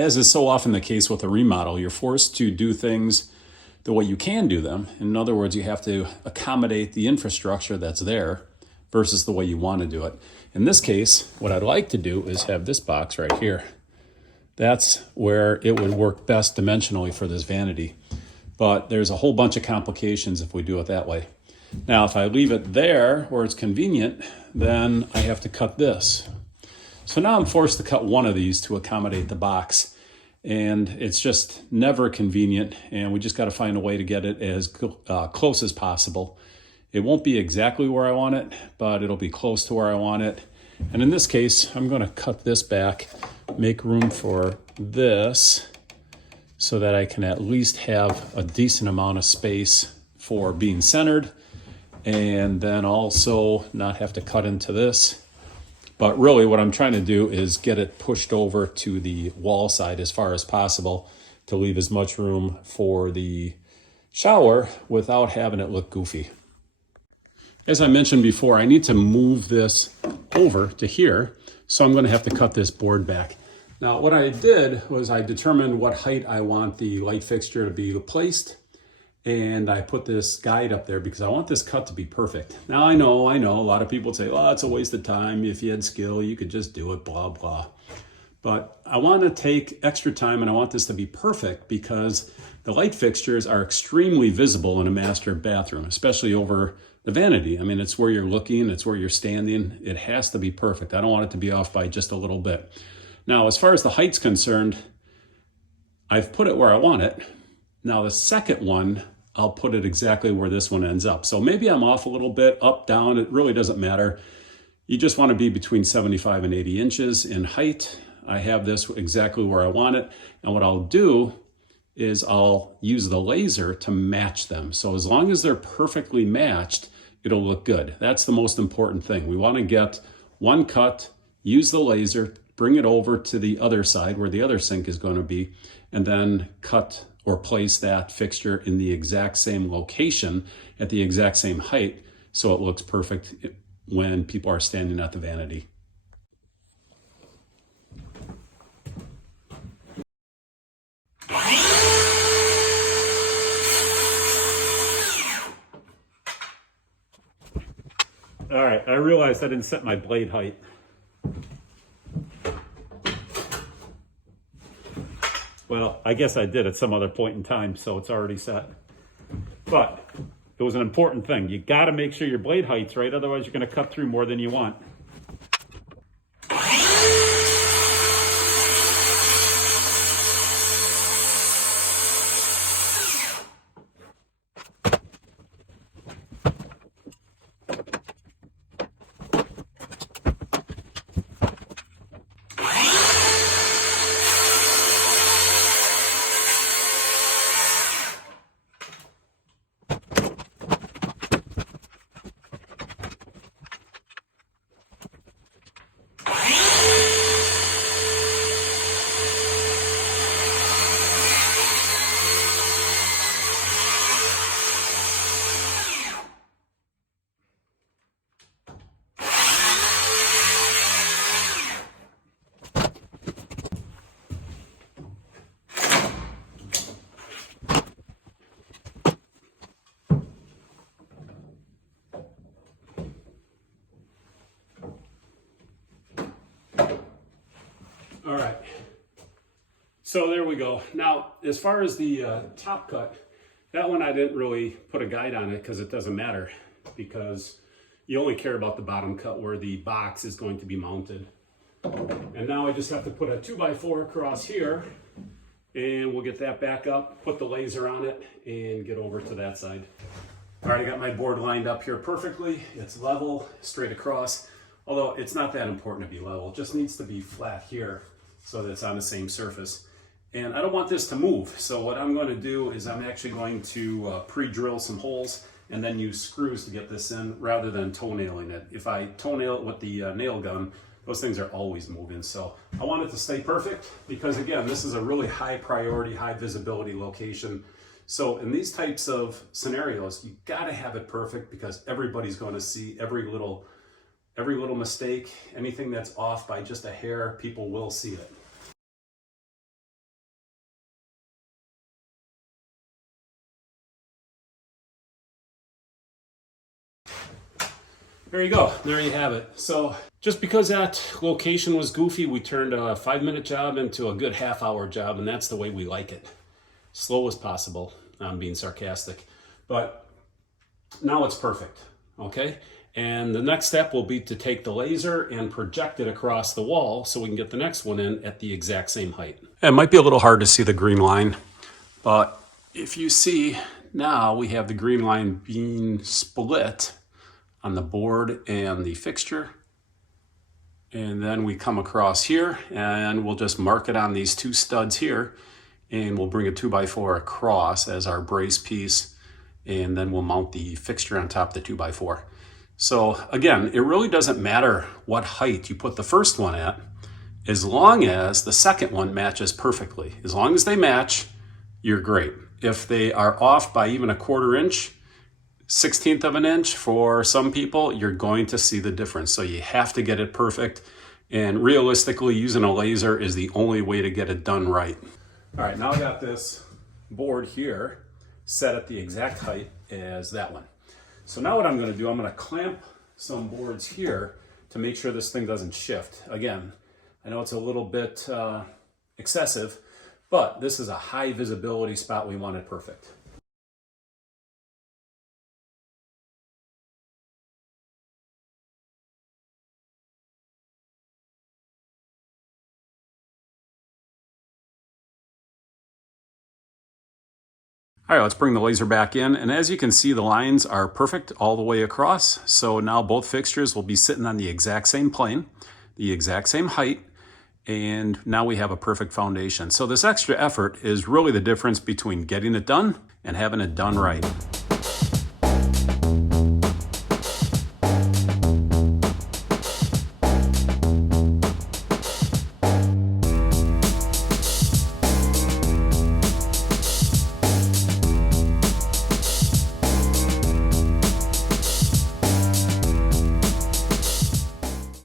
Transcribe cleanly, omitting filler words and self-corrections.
As is so often the case with a remodel, you're forced to do things the way you can do them. In other words, you have to accommodate the infrastructure that's there versus the way you want to do it. In this case, what I'd like to do is have this box right here. That's where it would work best dimensionally for this vanity. But there's a whole bunch of complications if we do it that way. Now, if I leave it there where it's convenient, then I have to cut this. So now I'm forced to cut one of these to accommodate the box. And it's just never convenient, and we just got to find a way to get it as close as possible. It won't be exactly where I want it, but it'll be close to where I want it. And in this case, I'm going to cut this back, make room for this, so that I can at least have a decent amount of space for being centered, and then also not have to cut into this. But really what I'm trying to do is get it pushed over to the wall side as far as possible to leave as much room for the shower without having it look goofy. As I mentioned before, I need to move this over to here, so I'm going to have to cut this board back. Now what I did was I determined what height I want the light fixture to be placed, and I put this guide up there because I want this cut to be perfect. Now I know, a lot of people say, oh, it's a waste of time. If you had skill, you could just do it, blah, blah. But I want to take extra time, and I want this to be perfect because the light fixtures are extremely visible in a master bathroom, especially over the vanity. I mean, it's where you're looking, it's where you're standing. It has to be perfect. I don't want it to be off by just a little bit. Now, as far as the height's concerned, I've put it where I want it. Now the second one, I'll put it exactly where this one ends up. So maybe I'm off a little bit, up, down, it really doesn't matter. You just want to be between 75 and 80 inches in height. I have this exactly where I want it. And what I'll do is I'll use the laser to match them. So as long as they're perfectly matched, it'll look good. That's the most important thing. We want to get one cut, use the laser, bring it over to the other side where the other sink is going to be, and then cut or place that fixture in the exact same location at the exact same height so it looks perfect when people are standing at the vanity. All right, I realized I didn't set my blade height. Well, I guess I did at some other point in time, so it's already set. But it was an important thing. You got to make sure your blade height's right, otherwise you're going to cut through more than you want. All right, so there we go. Now, as far as the top cut, that one I didn't really put a guide on it because it doesn't matter, because you only care about the bottom cut where the box is going to be mounted. And now I just have to put a 2x4 across here, and we'll get that back up, put the laser on it, and get over to that side. All right, I got my board lined up here perfectly. It's level, straight across. Although it's not that important to be level, it just needs to be flat here so that it's on the same surface. And I don't want this to move, so what I'm going to do is I'm actually going to pre-drill some holes and then use screws to get this in rather than toenailing it. If I toenail it with the nail gun, those things are always moving. So I want it to stay perfect because, again, this is a really high priority, high visibility location. So in these types of scenarios, you got to have it perfect because everybody's going to see every little mistake, anything that's off by just a hair, people will see it. There you go. There you have it. So just because that location was goofy, we turned a 5-minute job into a good half-hour job, and that's the way we like it. Slow as possible. I'm being sarcastic. But now it's perfect, okay? And the next step will be to take the laser and project it across the wall so we can get the next one in at the exact same height. It might be a little hard to see the green line, but if you see now we have the green line being split on the board and the fixture. And then we come across here and we'll just mark it on these two studs here, and we'll bring a 2x4 across as our brace piece, and then we'll mount the fixture on top of the 2x4. So again, it really doesn't matter what height you put the first one at, as long as the second one matches perfectly. As long as they match, you're great. If they are off by even a 1/4 inch, 1/16 of an inch for some people, you're going to see the difference. So you have to get it perfect. And realistically, using a laser is the only way to get it done right. All right, now I got this board here set at the exact height as that one. So now what I'm going to do, I'm going to clamp some boards here to make sure this thing doesn't shift. Again, I know it's a little bit excessive, but this is a high visibility spot. We want it perfect. All right, let's bring the laser back in. And as you can see, the lines are perfect all the way across. So now both fixtures will be sitting on the exact same plane, the exact same height, and now we have a perfect foundation. So this extra effort is really the difference between getting it done and having it done right.